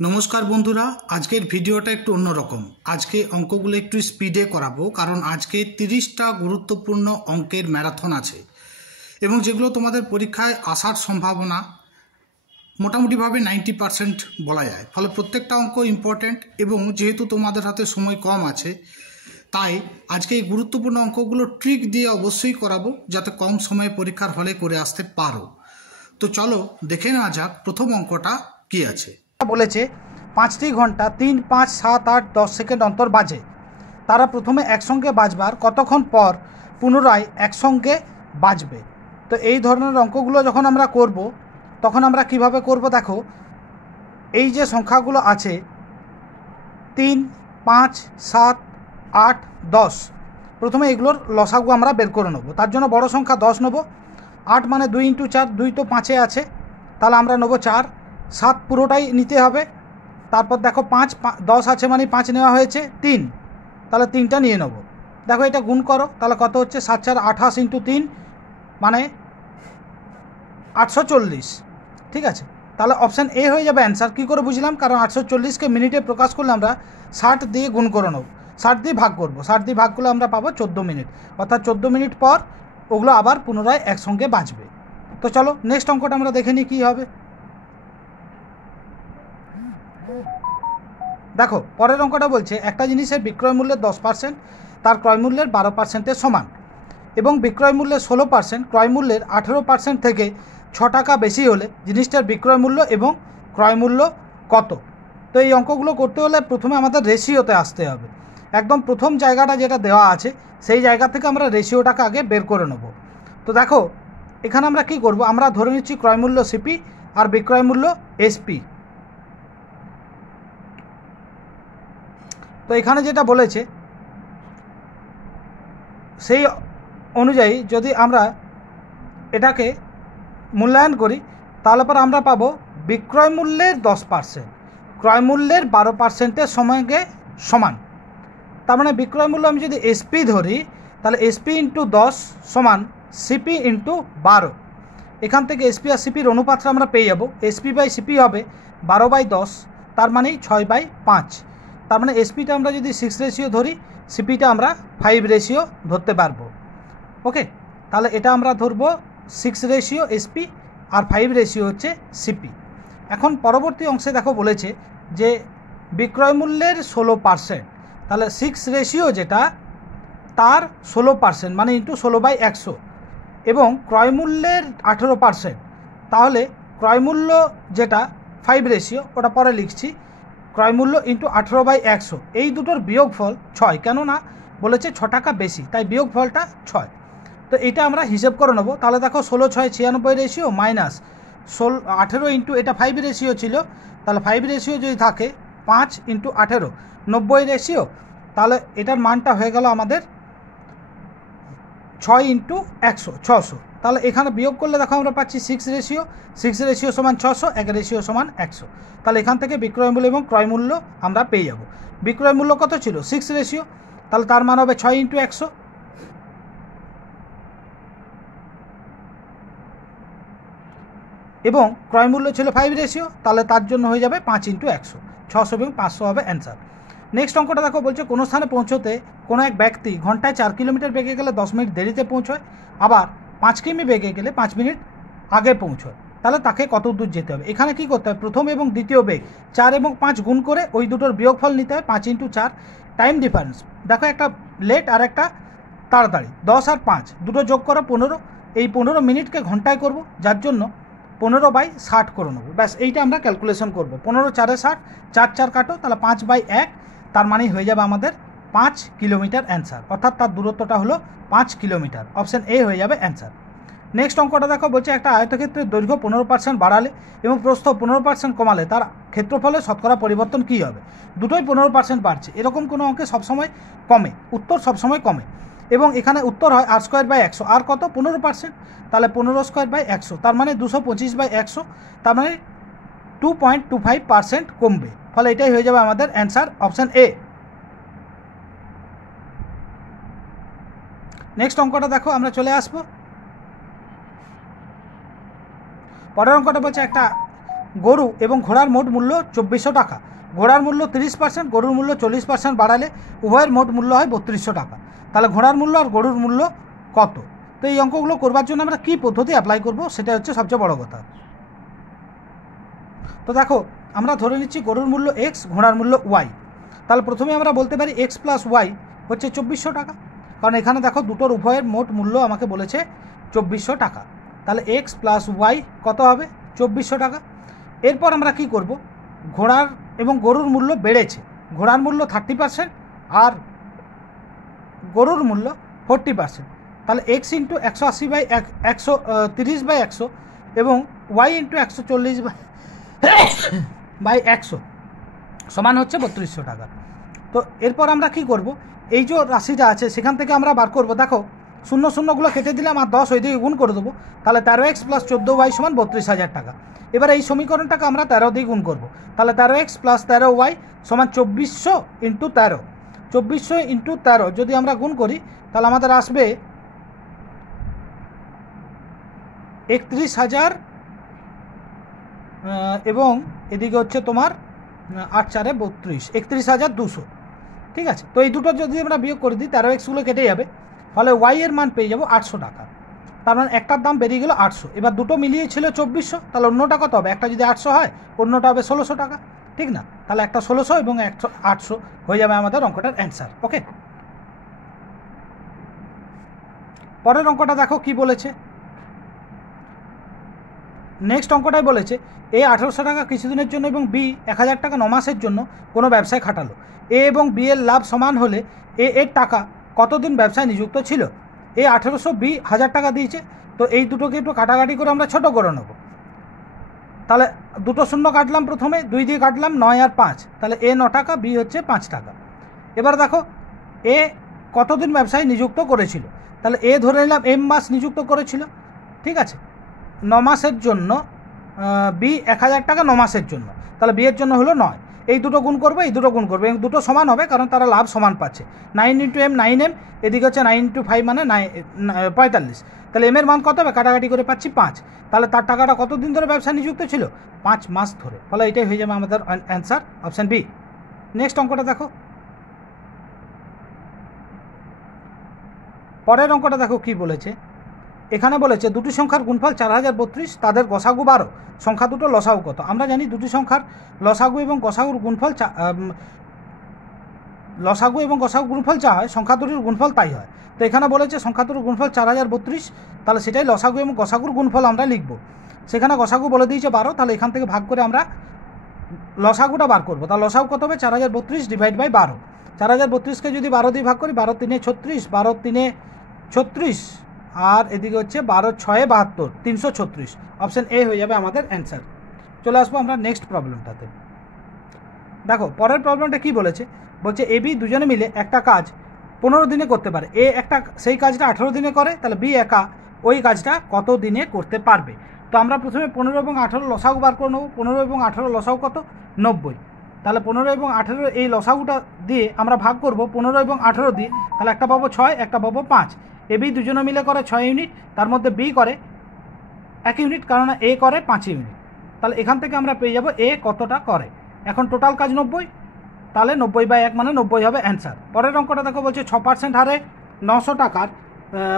নমস্কার বন্ধুরা, আজকের ভিডিওটা একটু অন্যরকম। আজকে অঙ্কগুলো একটু স্পিডে করাবো, কারণ আজকে 30টা গুরুত্বপূর্ণ অঙ্কের ম্যারাথন আছে এবং যেগুলো তোমাদের পরীক্ষায় আসার সম্ভাবনা মোটামুটিভাবে 90% বলা যায়। ফলে প্রত্যেকটা অঙ্ক ইম্পর্ট্যান্ট এবং যেহেতু তোমাদের হাতে সময় কম আছে, তাই আজকে এই গুরুত্বপূর্ণ অঙ্কগুলো ট্রিক দিয়ে অবশ্যই করাবো, যাতে কম সময়ে পরীক্ষার হলে করে আসতে পারো। তো চলো দেখে নেওয়া যাক প্রথম অঙ্কটা কী আছে। বলেছে 5টি ঘন্টা 3, 5, 7, 8, 10 সেকেন্ড অন্তর বাজে। তারা প্রথমে একসঙ্গে বাজবার কতক্ষণ পর পুনরায় একসঙ্গে বাজবে। তো এই ধরনের অঙ্কগুলো যখন আমরা করব, তখন আমরা কিভাবে করব দেখো, এই যে সংখ্যাগুলো আছে 3, 5, 7, 8, 10, প্রথমে এগুলোর লসাগু আমরা বের করে নেব। তার জন্য বড় সংখ্যা 10 নেব। 8 মানে 2 × 4, 2 তো 5-এ আছে, তাহলে আমরা নেব 4। 7 পুরোটাই নিতে হবে। তারপর দেখো 5, 10 আছে মানে 5 নেওয়া হয়েছে, 3, তাহলে 3টা নিয়ে নেব। দেখো এটা গুণ করো, তাহলে কত হচ্ছে 7, 4, 28 × 3 মানে 840। ঠিক আছে, তাহলে অপশান এ হয়ে যাবে অ্যান্সার। কী করে বুঝলাম? কারণ 840কে মিনিটে প্রকাশ করলে আমরা 60 দিয়ে গুণ করে নেব, 60 দিয়ে ভাগ করব। 60 দিয়ে ভাগ করলে আমরা পাবো 14 মিনিট, অর্থাৎ 14 মিনিট পর ওগুলো আবার পুনরায় একসঙ্গে বাজবে। তো চলো নেক্সট অঙ্কটা আমরা দেখে নিই কী হবে। দেখো পরের অঙ্কটা বলছে একটা জিনিসের বিক্রয় মূল্যের 10% তার ক্রয় মূল্যের 12%-এর সমান এবং বিক্রয় মূল্যের 16% ক্রয় মূল্যের 18% থেকে 6 টাকা বেশি হলে জিনিসটার বিক্রয় মূল্য এবং ক্রয় মূল্য কত? তো এই অঙ্কগুলো করতে হলে প্রথমে আমাদের রেশিওতে আসতে হবে। একদম প্রথম জায়গাটা যেটা দেওয়া আছে সেই জায়গা থেকে আমরা রেশিওটাকে আগে বের করে নেব। তো দেখো এখানে আমরা কি করব, আমরা ধরে নিচ্ছি ক্রয় মূল্য সিপি আর বিক্রয় মূল্য এসপি। তো এখানে যেটা বলেছে সেই অনুযায়ী যদি আমরা এটাকে মূল্যায়ন করি, তাহলে পর আমরা পাবো বিক্রয় মূল্যের 10% ক্রয় মূল্যের 12%-এর সঙ্গে সমান। তার মানে বিক্রয় মূল্য আমি যদি এসপি ধরি, তাহলে এসপি × 10 সমান সিপি × 12। এখান থেকে এসপি আর সিপির অনুপাতটা আমরা পেয়ে যাব। এসপি/সিপি হবে 12/10, তার মানেই 6/5। তার মানে এসপিটা আমরা যদি 6 রেশিও ধরি, সিপিটা আমরা 5 রেশিও ধরতে পারবো। ওকে, তাহলে এটা আমরা ধরবো 6 রেশিও এসপি আর 5 রেশিও হচ্ছে সিপি। এখন পরবর্তী অংশে দেখো বলেছে যে বিক্রয় মূল্যের 16%, তাহলে 6 রেশিও যেটা তার 16% মানে × 16/100 এবং ক্রয় মূল্যের 18%, তাহলে ক্রয় মূল্য যেটা 5 রেশিও ওটা পরে লিখছি, ক্রয় মূল্য × 18/100, এই দুটোর বিয়োগফল 6, কেননা বলেছে 6 টাকা বেশি, তাই বিয়োগফলটা 6। তো এটা আমরা হিসেব করে নেব। তাহলে দেখো 16, 6, 96 রেশিও মাইনাস 18 × এটা 5 রেশিও ছিল, তাহলে 5 রেশিও যদি থাকে 5 × 18 90 রেশিও, তাহলে এটার মানটা হয়ে গেল আমাদের 6 × 100 600। তাহলে এখানে বিয়োগ করলে দেখো আমরা পাচ্ছি 6 রেশিও, 6 রেশিও সমান 600, 1 রেশিও সমান 100। তাহলে এখান থেকে বিক্রয় মূল্য এবং ক্রয় মূল্য আমরা পেয়ে যাব। বিক্রয় মূল্য কত ছিল? 6 রেশিও, তাহলে তার মান হবে 6 × 100 এবং ক্রয় মূল্য ছিল 5 রেশিও, তাহলে তার জন্য হয়ে যাবে 5 × 100, 600 এবং 500 হবে অ্যান্সার। নেক্সট অঙ্কটা দেখো বলছে কোনো স্থানে পৌঁছতে কোনো এক ব্যক্তি ঘন্টায় 4 কিলোমিটার বেগে গেলে 10 মিনিট দেরিতে পৌঁছয়, আবার 5 কিমি বেগে গেলে 5 মিনিট আগে পৌঁছয়, তাহলে তাকে কত দূর যেতে হবে? এখানে কি করতে হবে, প্রথম এবং দ্বিতীয় বেগ 4 এবং 5 গুণ করে ওই দুটোর বিয়োগফল নিতে হয়, 5 × 4। টাইম ডিফারেন্স দেখো, একটা লেট আর একটা তাড়াতাড়ি, 10 আর 5 দুটো যোগ করো 15, এই 15 মিনিটকে ঘন্টায় করব, যার জন্য 15/60 করে নেবো। ব্যাস এইটা আমরা ক্যালকুলেশন করব। 15 4 60, 4 4 কাটো, তাহলে 5/1, তার মানে হয়ে যাবে আমাদের 5 কিলোমিটার অ্যান্সার, অর্থাৎ তার দূরত্বটা হলো 5 কিলোমিটার। অপশান এ হয়ে যাবে অ্যান্সার। নেক্সট অঙ্কটা দেখো বলছে একটা আয়তক্ষেত্রের দৈর্ঘ্য 15% বাড়ালে এবং প্রস্থ 15% কমালে তার ক্ষেত্রফলে শতকরা পরিবর্তন কী হবে? দুটোই 15% বাড়ছে, এরকম কোনো অঙ্কে সবসময় কমে, উত্তর সবসময় কমে। এবং এখানে উত্তর হয় r²/100, আর কত? 15%, তাহলে 15²/100, তার মানে 225/100, তার মানে 2.25% কমবে। ফলে এটাই হয়ে যাবে আমাদের অ্যান্সার, অপশান এ। নেক্সট অঙ্কটা দেখো আমরা চলে আসবো। পরের অঙ্কটা বলছে একটা গরু এবং ঘোড়ার মোট মূল্য 2400 টাকা, ঘোড়ার মূল্য 30%, গরুর মূল্য 40% বাড়ালে উভয়ের মোট মূল্য হয় 3200 টাকা। তাহলে ঘোড়ার মূল্য আর গরুর মূল্য কত? তো এই অঙ্কগুলো করবার জন্য আমরা কী পদ্ধতি অ্যাপ্লাই করব সেটা হচ্ছে সবচেয়ে বড় কথা। তো দেখো, আমরা ধরে নিচ্ছি গরুর মূল্য এক্স, ঘোড়ার মূল্য ওয়াই। তাহলে প্রথমে আমরা বলতে পারি এক্স প্লাস ওয়াই হচ্ছে 2400 টাকা, কারণ এখানে দেখো দুটোর উভয়ের মোট মূল্য আমাকে বলেছে 2400 টাকা। তাহলে এক্স প্লাস ওয়াই কত হবে? 2400 টাকা। এরপর আমরা কি করব, ঘোড়ার এবং গরুর মূল্য বেড়েছে, ঘোড়ার মূল্য 30% আর গরুর মূল্য 40%। তাহলে এক্স ইন্টু 180/130/100 এবং ওয়াই ইন্টু 140/100 সমান হচ্ছে 3200 টাকা। তো এরপর আমরা কি করব, এই যে রাশিটা আছে সেখান থেকে আমরা বার করব। দেখো, শূন্য শূন্যগুলো কেটে দিলাম আর 10 ওই দিকে গুণ করে দেবো। তাহলে 13x প্লাস 14y সমান 32,000 টাকা। এবার এই সমীকরণটাকে আমরা 13 দিয়ে গুণ করব। তাহলে 13x প্লাস 13y সমান 2400 ইন্টু 13। 2400 ইন্টু 13 যদি আমরা গুণ করি তাহলে আমাদের আসবে 31,000 এবং এদিকে হচ্ছে তোমার 8 4 32, 31,200। ঠিক আছে, তো এই দুটো যদি আমরা বিয়োগ করে দিই 13xগুলো কেটে যাবে, ফলে ওয়াই এর মান পেয়ে যাবো 800 টাকা। তার মানে একটার দাম বেরিয়ে গেল 800। এবার দুটো মিলিয়ে ছিল 2400, তাহলে অন্যটা কত হবে? একটা যদি 800 হয় অন্যটা হবে 1600 টাকা, ঠিক না? তাহলে একটা 1600 এবং 800 হয়ে যাবে আমাদের অঙ্কটার অ্যান্সার। ওকে, পরের অঙ্কটা দেখো কি বলেছে। নেক্সট অঙ্কটাই বলেছে এ 1800 টাকা কিছুদিনের জন্য এবং বি 1000 টাকা 9 মাসের জন্য কোনো ব্যবসায় খাটালো। এ এবং বি এর লাভ সমান হলে এ এর টাকা কতদিন ব্যবসায় নিযুক্ত ছিল? এ 1800, বি 1000 টাকা দিয়েছে। তো এই দুটোকে একটু কাটাকাটি করে আমরা ছোট করে নেব। তাহলে দুটো শূন্য কাটলাম, প্রথমে 2 দিয়ে কাটলাম 9 আর 5, তাহলে এ 9 টাকা, বি হচ্ছে 5 টাকা। এবার দেখো এ কতদিন ব্যবসায় নিযুক্ত করেছিল, তাহলে এ ধরে নিলাম এম মাস নিযুক্ত করেছিল, ঠিক আছে, 9 মাসের জন্য। বি 1000 টাকা 9 মাসের জন্য, তাহলে বি এর জন্য হলো 9। এই দুটো গুণ করবো, এই দুটো গুণ করবো, এই দুটো সমান হবে কারণ তারা লাভ সমান পাচ্ছে। 9 ইন্টু এম 9m, এদিকে হচ্ছে 9 ইন্টু 5 মানে 45। তাহলে এম এর মান কত হবে? কাটাকাটি করে পাচ্ছি 5। তাহলে তার টাকাটা কতদিন ধরে ব্যবসা নিযুক্ত ছিল? 5 মাস ধরে। ফলে এটাই হয়ে যাবে আমাদের অ্যান্সার, অপশান বি। নেক্সট অঙ্কটা দেখো, পরের অঙ্কটা দেখো কি বলেছে। এখানে বলেছে দুটি সংখ্যার গুণফল 4032, তাদের গসাগু 12, সংখ্যা দুটো লসাগু কত? আমরা জানি দুটি সংখ্যার লসাগু এবং গসাগুর গুণফল লসাগু এবং গসাগু গুণফল যা হয় সংখ্যা দুটির গুণফল তাই হয়। তো এখানে বলেছে সংখ্যা দুটোর গুণফল 4032, তাহলে সেটাই লসাগু এবং গসাগুর গুণফল আমরা লিখব। সেখানে গসাগু বলে দিয়েছে 12, তাহলে এখান থেকে ভাগ করে আমরা লসাগুটা বার করবো। তাহলে লসাগু কত হবে? 4032 ডিভাইড বাই 12। 4032কে যদি 12 দিয়ে ভাগ করি, 12 3 36, 12 3 36 আর এদিকে হচ্ছে 12 6 72, 336। অপশান এ হয়ে যাবে আমাদের অ্যান্সার। চলে আসবো আমরা নেক্সট প্রবলেমটাতে। দেখো পরের প্রবলেমটা কি বলেছে, বলছে এ বি দুজনে মিলে একটা কাজ 15 দিনে করতে পারে। এ একটা সেই কাজটা 18 দিনে করে, তাহলে বি একা ওই কাজটা কত দিনে করতে পারবে? তো আমরা প্রথমে 15 এবং 18 লসাগু বার করে নেবো। 15 এবং 18 লসাগু কত? 90। তাহলে 15 এবং 18 এই লসাগুটা দিয়ে আমরা ভাগ করব 15 এবং 18 দিয়ে, তাহলে একটা পাবো 6, একটা পাবো 5। এ বি দুজনে মিলে করে 6 ইউনিট, তার মধ্যে বি করে 1 ইউনিট, কারণ এ করে 5 ইউনিট। তাহলে এখান থেকে আমরা পেয়ে যাব এ কতটা করে। এখন টোটাল কাজ 90, তাহলে 90/1 মানে 90 হবে অ্যান্সার। পরের অঙ্কটা দেখো, বলছে 6% হারে 900 টাকার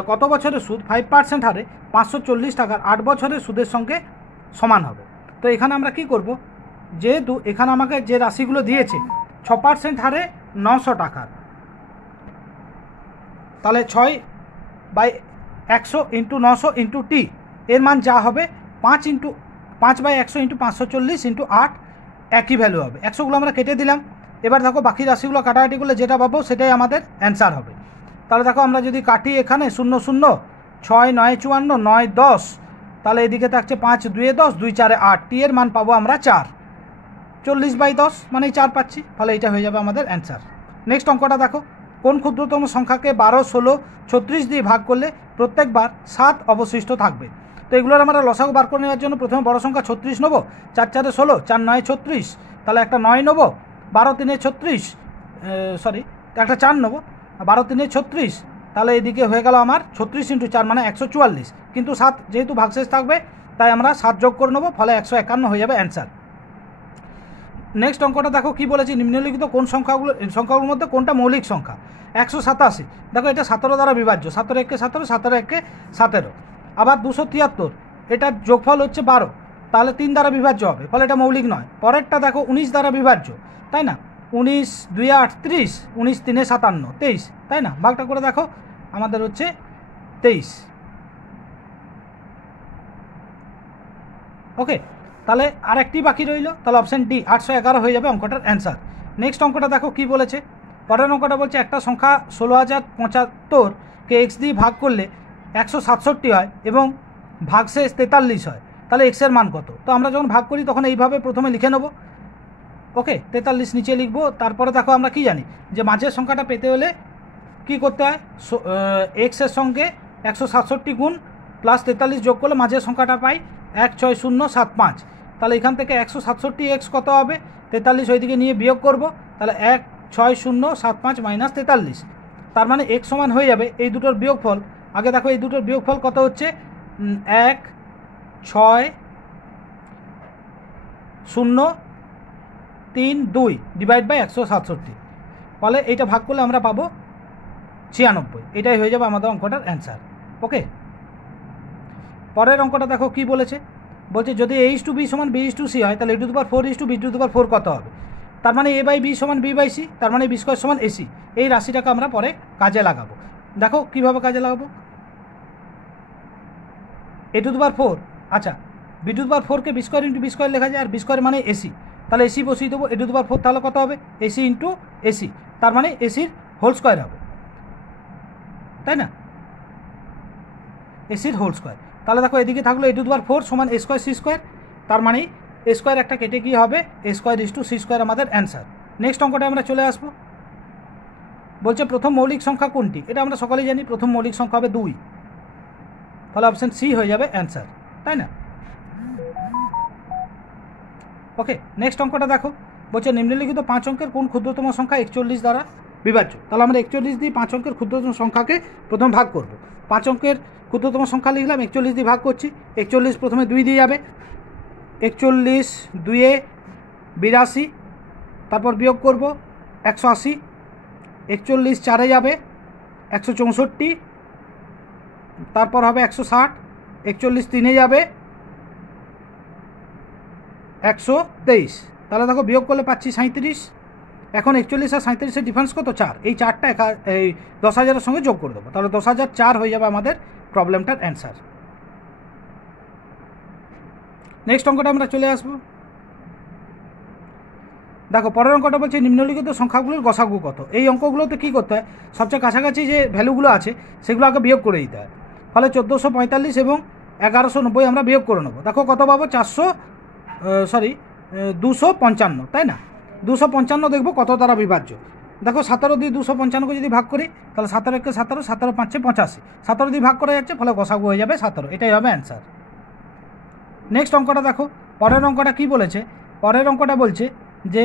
কত বছরের সুদ 5% হারে 540 টাকার 8 বছরের সুদের সঙ্গে সমান হবে। তো এখানে আমরা কি করব, যেহেতু এখানে আমাকে যে রাশিগুলো দিয়েছে 6% হারে 900 টাকার, তাহলে 6/100 ইন্টু 900 ইন্টু টি, এর মান যা হবে 5/100 ইন্টু 540 ইন্টু 8, একই ভ্যালু হবে। 100গুলো আমরা কেটে দিলাম। এবার দেখো বাকি রাশিগুলো কাটাকাটি করলে যেটা পাবো সেটাই আমাদের অ্যান্সার হবে। তাহলে দেখো আমরা যদি কাটি এখানে 0 0, 6 9 54, 9 10, তাহলে এদিকে থাকছে 5 2 10, 2 4 8, টি এর মান পাবো আমরা 4। 40/10 মানে 4 পাচ্ছি, ফলে এটা হয়ে যাবে আমাদের অ্যান্সার। নেক্সট অঙ্কটা দেখো, কোন ক্ষুদ্রতম সংখ্যাকে 12 16 36 দিয়ে ভাগ করলে প্রত্যেকবার 7 অবশিষ্ট থাকবে? তো এগুলোর আমরা লসাগু বার করে নেওয়ার জন্য প্রথমে বড় সংখ্যা 36 নেবো, 4 4 16, 4 9 36, তাহলে একটা 9 নেবো, 12 3 36, একটা 4 নেবো, 12 3 36, তাহলে এদিকে হয়ে গেল আমার 36 ইন্টু 4 মানে 144, কিন্তু 7 যেহেতু ভাগশেষ থাকবে তাই আমরা 7 যোগ করে নেবো, ফলে 151 হয়ে যাবে অ্যান্সার। নেক্সট অঙ্কটা দেখো কি বলেছি, নিম্নলিখিত কোন সংখ্যাগুলোর মধ্যে কোনটা মৌলিক সংখ্যা। 187, দেখো এটা 17 দ্বারা বিভাজ্য, 17 একে 17, 17 একে 17। আবার 273, এটার যোগফল হচ্ছে 12, তাহলে 3 দ্বারা বিভাজ্য হবে, ফলে এটা মৌলিক নয়। পরেরটা দেখো 19 দ্বারা বিভাজ্য, তাই না, 19 2 38, 19 3 57, 23, তাই না, ভাগটা করে দেখো আমাদের হচ্ছে 23। ওকে, তাহলে আরেকটি বাকি রইল, তাহলে অপশান ডি 811 হয়ে যাবে অঙ্কটার অ্যান্সার। নেক্সট অঙ্কটা দেখো কি বলেছে, পরের অঙ্কটা বলছে একটা সংখ্যা 16075কে এক্স দিয়ে ভাগ করলে 167 হয় এবং ভাগশেষ 43 হয়, তাহলে এক্সের মান কত। তো আমরা যখন ভাগ করি তখন এইভাবে প্রথমে লিখে নেব, ওকে, 43 নিচে লিখবো। তারপরে দেখো আমরা কি জানি যে মাঝের সংখ্যাটা পেতে হলে কি করতে হয়, এক্সের সঙ্গে 167 গুণ প্লাস 43 যোগ করলে মাঝের সংখ্যাটা পাই 16075। তাহলে এখান থেকে 167x কত হবে, 43 ওইদিকে নিয়ে বিয়োগ করব, তাহলে 16075 মাইনাস 43, তার মানে x সমান হয়ে যাবে এই দুটোর বিয়োগফল। আগে দেখো এই দুটোর বিয়োগফল কত হচ্ছে, 16032 ডিভাইড বাই 167, ফলে এইটা ভাগ করলে আমরা পাবো 96, এটাই হয়ে যাবে আমাদের অঙ্কটার অ্যান্সার। ওকে, পরের অঙ্কটা দেখো কি বলেছে, বলছে যদি a/b সমান b/c হয় তাহলে a/4b/4 কত হবে। তার মানে a/b সমান b/c, তার মানে b² সমান ac। এই রাশিটাকে আমরা পরে কাজে লাগাবো। দেখো কিভাবে কাজে লাগাবো, a/4, আচ্ছা b/4কে b² × b² লেখা যায়, আর b² মানে ac, তাহলে ac বসিয়ে দেবো, a/4 তাহলে কত হবে ac × ac, তার মানে এসির হোল স্কোয়ার হবে, তাই না, এসির হোল স্কোয়ার। তাহলে দেখো এদিকে থাকলো a/4 সমান a² c², তার মানে a² একটা কেটে গিয়ে হবে a² = c² আমাদের অ্যান্সার। নেক্সট অঙ্কটা আমরা চলে আসবো, বলছে প্রথম মৌলিক সংখ্যা কোনটি। এটা আমরা সকলেই জানি, প্রথম মৌলিক সংখ্যা হবে 2, তাহলে অপশান সি হয়ে যাবে অ্যান্সার, তাই না। ওকে, নেক্সট অঙ্কটা দেখো, বলছে নিম্নলিখিত 5 অঙ্কের কোন ক্ষুদ্রতম সংখ্যা 41 দ্বারা বিভাজ্য। তাহলে আমরা 41 দিয়ে 5 অঙ্কের ক্ষুদ্রতম সংখ্যাকে প্রথম ভাগ করব। 5 অঙ্কের ক্ষুদ্রতম সংখ্যা লিখলাম, 41 দিয়ে ভাগ করছি, 41 প্রথমে 2 দিয়ে যাবে, 41 2 82, তারপর বিয়োগ করব 180, 41 4 যাবে 164, তারপর হবে 160, 41 3 যাবে 123, তাহলে দেখো বিয়োগ করলে পাচ্ছি 37। এখন 41 আর 37-এর ডিফারেন্স কত, 4, এই 4টা এই 10,000-এর সঙ্গে যোগ করে দেবো, তাহলে 10,004 হয়ে যাবে আমাদের প্রবলেমটার অ্যান্সার। নেক্সট অঙ্কটা আমরা চলে আসবো, দেখো পরের অঙ্কটা বলছে নিম্নলিখিত সংখ্যাগুলোর গসাগু কত। এই অঙ্কগুলোতে কী করতে হয়, সবচেয়ে কাছাকাছি যে ভ্যালুগুলো আছে সেগুলো আগে বিয়োগ করে দিতে হয়, ফলে 1445 এবং 1190 আমরা বিয়োগ করে নেবো। দেখো কত পাবো, 255, তাই না, 255 দেখবো কত দ্বারা বিভাজ্য। দেখো 17 দিয়ে 255কে যদি ভাগ করি তাহলে 17 একে 17, 17 5 85, 17 দিয়ে ভাগ করা যাচ্ছে, ফলে গসাগু হয়ে যাবে 17, এটাই হবে অ্যান্সার। নেক্সট অঙ্কটা দেখো, পরের অঙ্কটা কি বলেছে, পরের অঙ্কটা বলছে যে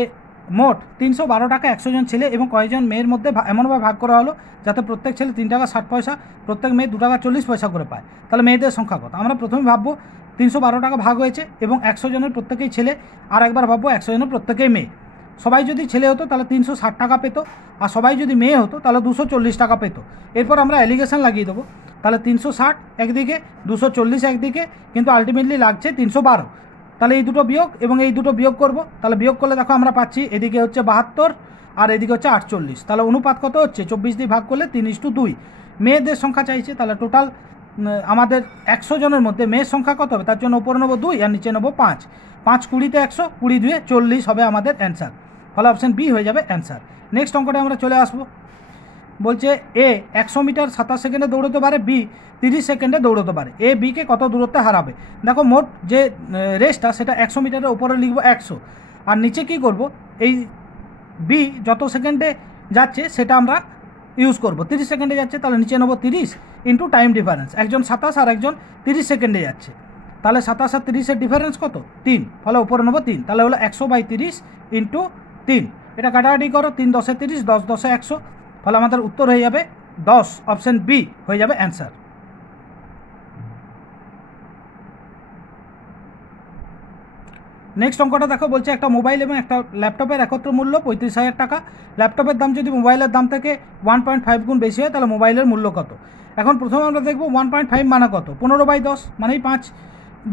মোট 312 টাকা 100 জন ছেলে এবং কয়েকজন মেয়ের মধ্যে এমনভাবে ভাগ করা হলো যাতে প্রত্যেক ছেলে 3 টাকা 60 পয়সা, প্রত্যেক মেয়ে 2 টাকা 40 পয়সা করে পায়। তাহলে মেয়েদের সংখ্যা কত। আমরা প্রথমে ভাববো 312 টাকা ভাগ হয়েছে এবং 100 জনের প্রত্যেকেই ছেলে, আর একবার ভাববো 100 জনের প্রত্যেকেই মেয়ে। সবাই যদি ছেলে হতো তাহলে 360 টাকা পেতো, আর সবাই যদি মেয়ে হতো তাহলে 240 টাকা পেতো। এরপর আমরা অ্যালিগেশন লাগিয়ে দেবো, তাহলে 360 একদিকে, 240 একদিকে, কিন্তু আলটিমেটলি লাগছে 312। তাহলে এই দুটো বিয়োগ এবং এই দুটো বিয়োগ করব, তাহলে বিয়োগ করলে দেখো আমরা পাচ্ছি এদিকে হচ্ছে 72 আর এদিকে হচ্ছে 48, তাহলে অনুপাত কত হচ্ছে 24 দিয়ে ভাগ করলে 3:2। মেয়েদের সংখ্যা চাইছে, তাহলে টোটাল আমাদের 100 জনের মধ্যে মেয়ের সংখ্যা কত হবে, তার জন্য উপরে নেবো 2 আর নিচে নেবো 5, 5 20-তে 100, 20 2 40 হবে আমাদের অ্যান্সার, ফলে অপশান বি হয়ে যাবে অ্যান্সার। নেক্সট অঙ্কটা আমরা চলে আসবো, বলছে এ 100 মিটার 27 সেকেন্ডে দৌড়তে পারে, বি 30 সেকেন্ডে দৌড়তে পারে, এ বিকে কত দূরত্বে হারাবে। দেখো মোট যে রেসটা সেটা 100 মিটারের উপরে লিখবো 100, আর নিচে কি করব, এই বি যত সেকেন্ডে যাচ্ছে সেটা আমরা ইউজ করব। 30 সেকেন্ডে যাচ্ছে তাহলে নিচে নেবো 30 ইন্টু টাইম ডিফারেন্স, একজন 27 আর একজন 30 সেকেন্ডে যাচ্ছে, তাহলে 27 আর 30-এর ডিফারেন্স কত 3, ফলে উপরে নেবো 3, তাহলে হলো 100/30 ইন্টু 3, এটা কাটাকাটি করো, 3 10 30, 10 10 100, ফলে আমাদের উত্তর হয়ে যাবে 10, অপশান বি হয়ে যাবে অ্যান্সার। নেক্সট অঙ্কটা দেখো, বলছে একটা মোবাইল এবং একটা ল্যাপটপের একত্র মূল্য 35,000 টাকা। ল্যাপটপের দাম যদি মোবাইলের দাম থেকে 1.5 গুণ বেশি হয় তাহলে মোবাইলের মূল্য কত? এখন প্রথমে আমরা দেখবো 1.5 মানে কত, 15/10 মানেই 5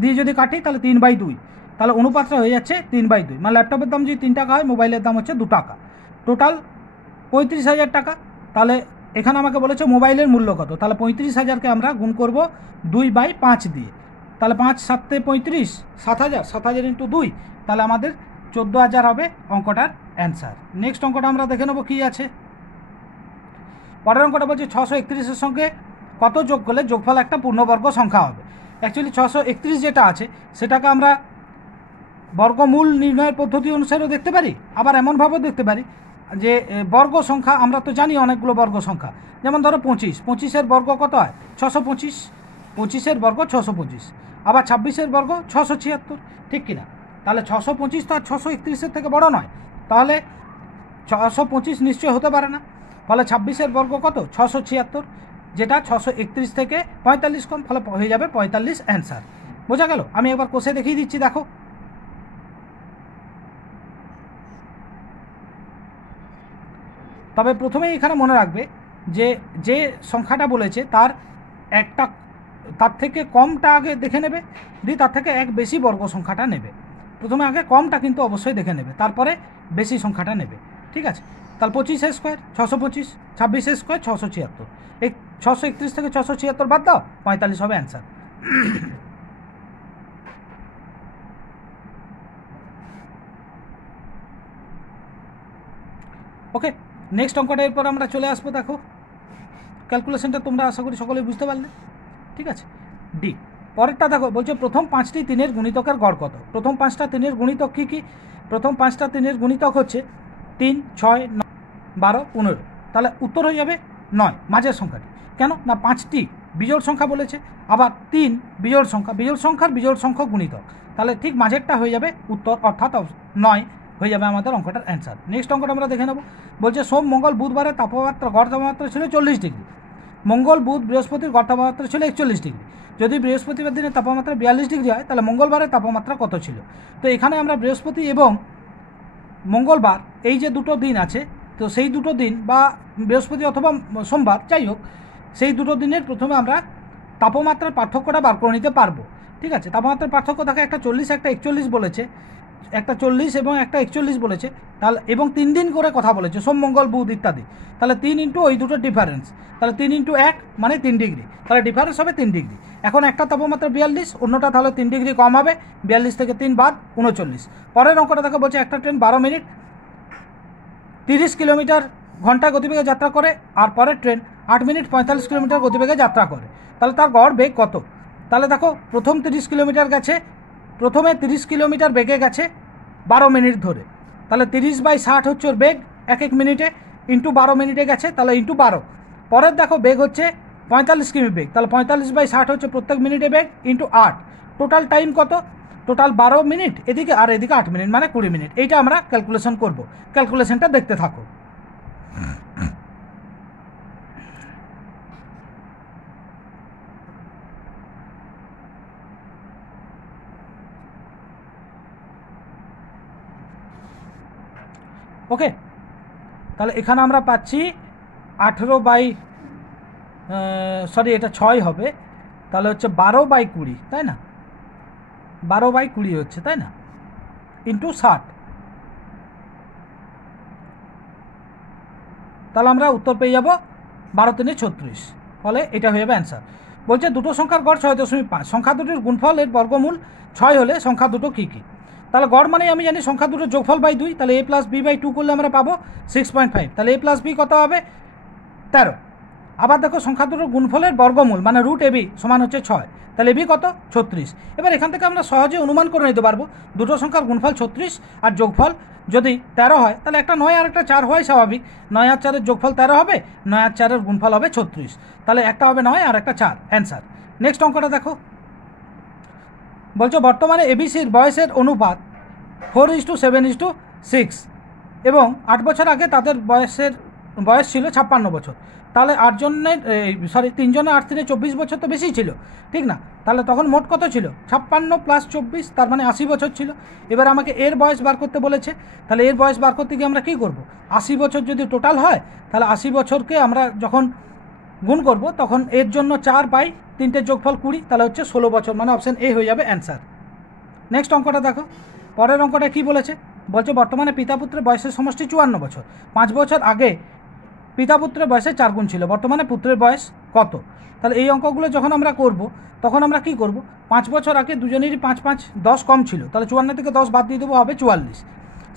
দিয়ে যদি কাটি তাহলে 3/2, তাহলে অনুপাতটা হয়ে যাচ্ছে 3/2। মানে ল্যাপটপের দাম যদি 3 টাকা হয়, মোবাইলের দাম হচ্ছে 2 টাকা, টোটাল 35,000 টাকা। তাহলে এখানে আমাকে বলেছে মোবাইলের মূল্য কত, তাহলে 35,000কে আমরা গুণ করব 2/5 দিয়ে, তাহলে 5 7 35, 7,000, 7,000 ইন্টু 2, তাহলে আমাদের 14,000 হবে অঙ্কটার অ্যান্সার। নেক্সট অঙ্কটা আমরা দেখে নেবো কী আছে। পরের অঙ্কটা বলছে 631-এর সঙ্গে কত যোগ করলে যোগফল একটা পূর্ণবর্গ সংখ্যা হবে। অ্যাকচুয়ালি 631 যেটা আছে সেটাকে আমরা বর্গমূল নির্ণয়ের পদ্ধতি অনুসারেও দেখতে পারি, আবার এমনভাবেও দেখতে পারি যে বর্গ সংখ্যা আমরা তো জানি অনেকগুলো বর্গ সংখ্যা, যেমন ধরো 25, 25-এর বর্গ কত হয় 625, 25-এর বর্গ 625, আবার 26-এর বর্গ 676, ঠিক কিনা? তাহলে 625 তো আর 631-এর থেকে বড় নয়, তাহলে 625 নিশ্চয়ই হতে পারে না। ফলে 26-এর বর্গ কত 676, যেটা 631 থেকে 45 কম, ফলে হয়ে যাবে 45 অ্যান্সার। বোঝা গেল? আমি একবার কষে দেখিয়ে দিচ্ছি, দেখো। তবে প্রথমেই এখানে মনে রাখবে যে সংখ্যাটা বলেছে তার থেকে কমটা আগে দেখে নেবে, দিয়ে তার থেকে এক বেশি বর্গ সংখ্যাটা নেবে। প্রথমে আগে কমটা কিন্তু অবশ্যই দেখে নেবে, তারপরে বেশি সংখ্যাটা নেবে, ঠিক আছে? তাহলে 25 স্কোয়ার 625, 26 স্কোয়ার 676, এই 631 থেকে 676 বাদ দাও, 45 হবে অ্যান্সার। ওকে, নেক্সট অঙ্কটা এরপর আমরা চলে আসবো। দেখো ক্যালকুলেশনটা তোমরা আশা করি সকলেই বুঝতে পারলে, ঠিক আছে। ডি, পরেরটা দেখো, বলছে প্রথম 5টি 3-এর গুণিতকের গড় কত। প্রথম 5টা 3-এর গুণিতক কী কী? প্রথম 5টা 3-এর গুণিতক হচ্ছে 3, 6, 9, 12, 15, তাহলে উত্তর হয়ে যাবে 9, মাঝের সংখ্যাটি। কেন না 5টি বিজোড় সংখ্যা বলেছে, আবার 3 বিজোড় সংখ্যা, বিজোড় সংখ্যার বিজোড় সংখ্যক গুণিতক, তাহলে ঠিক মাঝেরটা হয়ে যাবে উত্তর, অর্থাৎ 9 হয়ে যাবে আমাদের অঙ্কটার অ্যান্সার। নেক্সট অঙ্কটা আমরা দেখে নেব। বলছে সোম, মঙ্গল, বুধবারের তাপমাত্রা গড় তাপমাত্রা ছিল 40 ডিগ্রি, মঙ্গল, বুধ, বৃহস্পতির গড় তাপমাত্রা ছিল 41 ডিগ্রি। যদি বৃহস্পতিবার দিনের তাপমাত্রা 42 ডিগ্রি হয় তাহলে মঙ্গলবারের তাপমাত্রা কত ছিল? তো এখানে আমরা বৃহস্পতি এবং মঙ্গলবার এই যে দুটো দিন আছে, তো সেই দুটো দিন বা বৃহস্পতি অথবা সোমবার, যাই হোক, সেই দুটো দিনের প্রথমে আমরা তাপমাত্রার পার্থক্যটা বার করে নিতে পারবো, ঠিক আছে? তাপমাত্রার পার্থক্য থাকে, একটা 40 একটা 41 বলেছে, একটা 40 এবং একটা 41 বলেছে, তাহলে এবং 3 দিন করে কথা বলেছে, সোম, মঙ্গল, বুধ ইত্যাদি, তাহলে 3 ইন্টু ওই দুটো ডিফারেন্স, তাহলে 3 ইন্টু 1 মানে 3 ডিগ্রি, তাহলে ডিফারেন্স হবে 3 ডিগ্রি। এখন একটা তাপমাত্রা 42, অন্যটা তাহলে 3 ডিগ্রি কম হবে, 42 থেকে 3 বাদ 39। পরের অঙ্কটা দেখো, বলছে একটা ট্রেন 12 মিনিট 30 কিলোমিটার ঘন্টায় গতিবেগে যাত্রা করে, আর পরের ট্রেন 8 মিনিট 45 কিলোমিটার গতিবেগে যাত্রা করে, তাহলে তার গড় বেগ কত? তাহলে দেখো প্রথম 30 কিলোমিটার গেছে, প্রথমে 30 কিলোমিটার বেগে গেছে 12 মিনিট ধরে, তাহলে 30/60 হচ্ছে ওর বেগ 1 মিনিটে, ইন্টু 12 মিনিটে গেছে, তাহলে ইন্টু 12। পরের দেখো বেগ হচ্ছে 45 কিমি বেগ, তাহলে 45/60 হচ্ছে প্রত্যেক মিনিটে বেগ, ইন্টু 8, টোটাল টাইম কত? টোটাল 12 মিনিট এদিকে, আর এদিকে 8 মিনিট, মানে 20 মিনিট। এইটা আমরা ক্যালকুলেশন করব, ক্যালকুলেশনটা দেখতে থাকো। ওকে, তাহলে এখানে আমরা পাচ্ছি 18 এটা 6 হবে, তাহলে হচ্ছে 12/20, তাই না? 12/20 হচ্ছে, তাই না? ইন্টু 60, তাহলে আমরা উত্তর পেয়ে যাব 12 × 36, ফলে এটা হয়ে যাবে অ্যান্সার। বলছে দুটো সংখ্যার গড় 6.5, সংখ্যা দুটির গুণফল এর বর্গমূল 6 হলে সংখ্যা দুটো কী কী? তাহলে গড় মানে আমি জানি সংখ্যা দুটো যোগফল বাই 2, তাহলে a + b/2 করলে আমরা পাবো 6.5, তাহলে a + b কত হবে 13। আবার দেখো সংখ্যা দুটোর গুণফলের বর্গমূল মানে √ab সমান হচ্ছে 6, তাহলে ab কত 36। এবার এখান থেকে আমরা সহজে অনুমান করে নিতে পারবো দুটো সংখ্যার গুণফল 36 আর যোগফল যদি 13 হয়, তাহলে একটা 9 আর একটা 4 হয় স্বাভাবিক, 9 আর 4-এর যোগফল 13 হবে, 9 আর 4-এর গুণফল হবে 36, তাহলে একটা হবে 9 আর একটা 4, অ্যান্সার। নেক্সট অঙ্কটা দেখো, বলছো বর্তমানে এবিসির বয়সের অনুপাত 4:7:6 এবং 8 বছর আগে তাদের বয়সের বয়স ছিল 56 বছর, তাহলে 3জনের 8 3 24 বছর তো বেশি ছিল, ঠিক না? তাহলে তখন মোট কত ছিল? 56 + 24, তার মানে 80 বছর ছিল। এবার আমাকে এর বয়স বার করতে বলেছে, তাহলে এর বয়স বার করতে গিয়ে আমরা কী করব? 80 বছর যদি টোটাল হয়, তাহলে 80 বছরকে আমরা যখন গুণ করব তখন এর জন্য 4/3 যোগফল 20, তাহলে হচ্ছে 16 বছর, মানে অপশান এ হয়ে যাবে অ্যান্সার। নেক্সট অঙ্কটা দেখো, পরের অঙ্কটা কী বলেছে? বলছে বর্তমানে পিতা পুত্রের বয়সের সমষ্টি 54 বছর। 5 বছর আগে পিতা পুত্রের বয়সে 4 গুণ ছিল, বর্তমানে পুত্রের বয়স কত? তাহলে এই অঙ্কগুলো যখন আমরা করব তখন আমরা কি করব? 5 বছর আগে দুজনেরই 5 5 10 কম ছিল, তাহলে 54 থেকে 10 বাদ দিয়ে দেবো, হবে 44।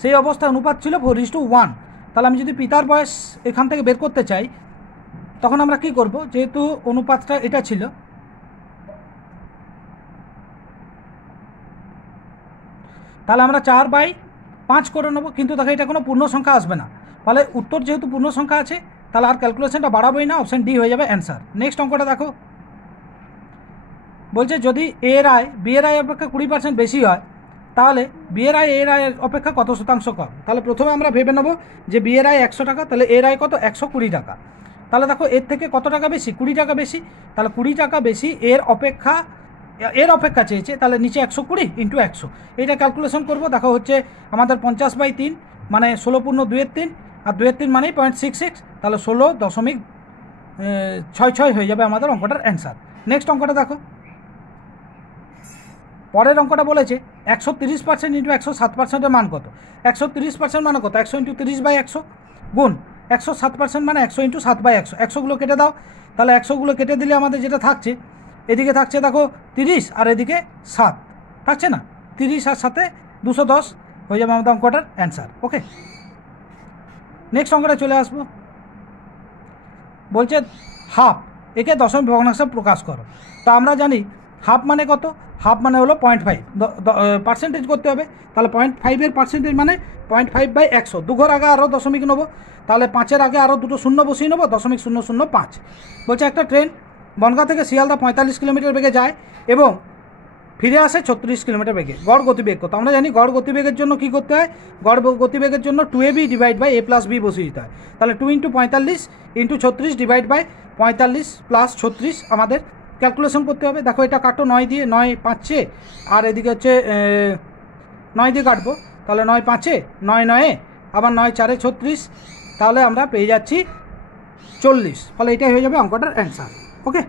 সেই অবস্থায় অনুপাত ছিল 4:1। তাহলে আমি যদি পিতার বয়স এখান থেকে বের করতে চাই তখন আমরা কি করব? যেহেতু অনুপাতটা এটা ছিল, তাহলে আমরা 4/5 করে নেবো, কিন্তু দেখো এটা কোনো পূর্ণ সংখ্যা আসবে না, ফলে উত্তর যেহেতু পূর্ণ সংখ্যা আছে তাহলে আর ক্যালকুলেশনটা বাড়াবোই না, অপশান ডি হয়ে যাবে অ্যান্সার। নেক্সট অঙ্কটা দেখো, বলছে যদি এ এর আয় বি এর আয় অপেক্ষা 20% বেশি হয়, তাহলে বি এর আয় এর আয়ের অপেক্ষা কত শতাংশ কম? তাহলে প্রথমে আমরা ভেবে নেব যে বি এর আয় 100 টাকা, তাহলে এর আয় কত? 120 টাকা। তাহলে দেখো এর থেকে কত টাকা বেশি? 20 টাকা বেশি, তাহলে 20 টাকা বেশি এর অপেক্ষা চেয়েছে, তাহলে নিচে 120 × 100, এইটা ক্যালকুলেশন করব। দেখো হচ্ছে আমাদের 50/3 মানে 16×2=3, আর 2=3 মানেই 0.66, তাহলে 16.66 হয়ে যাবে আমাদের অঙ্কটার অ্যান্সার। নেক্সট অঙ্কটা দেখো, পরের অঙ্কটা বলেছে 130% × 107%-এর মান কত? 130% মানে কত? 100 × 30/100 গুণ 107% মানে 100 × 7/100। 100গুলো কেটে দাও, তাহলে 100গুলো কেটে দিলে আমাদের যেটা থাকছে, এদিকে থাকছে দেখো 30 আর এদিকে 7 থাকছে না, 30 আর 7 210 হয়ে যাবে আমাদের অঙ্কটার অ্যান্সার। ওকে, নেক্সট অঙ্কটা চলে আসবো। বলছে হাফ, একে দশমিক ভগ্নাংশে প্রকাশ করো। তো আমরা জানি হাফ মানে কত? হাফ মানে হলো 0.5, পার্সেন্টেজ করতে হবে, তাহলে 0.5-এর পার্সেন্টেজ মানে 0.5/100। 2 ঘর আগে আরও দশমিক নেবো, তাহলে 5-এর আগে আরও 2টো শূন্য বসিয়ে নেবো, 0.005। বলছে একটা ট্রেন বনগাঁ থেকে শিয়ালদা 45 কিলোমিটার বেগে যায় এবং ফিরে আসে 36 কিলোমিটার বেগে, গড় গতিবেগ কত? আমরা জানি গড় গতিবেগের জন্য কী করতে হয়? গড় গতিবেগের জন্য 2ab / a + b বসিয়ে দিতে হয়, তাহলে 2 × 45 × 36 / 45 + 36 আমাদের ক্যালকুলেশন করতে হবে। দেখো এটা কাটো 9 দিয়ে, 9 5-এ, আর এদিকে হচ্ছে 9 দিয়ে কাটবো, তাহলে 9 5-এ, 9 9-এ, আবার 9 4-এ 36, তাহলে আমরা পেয়ে যাচ্ছি 40, ফলে এটাই হয়ে যাবে অঙ্কটার অ্যান্সার। ওকে।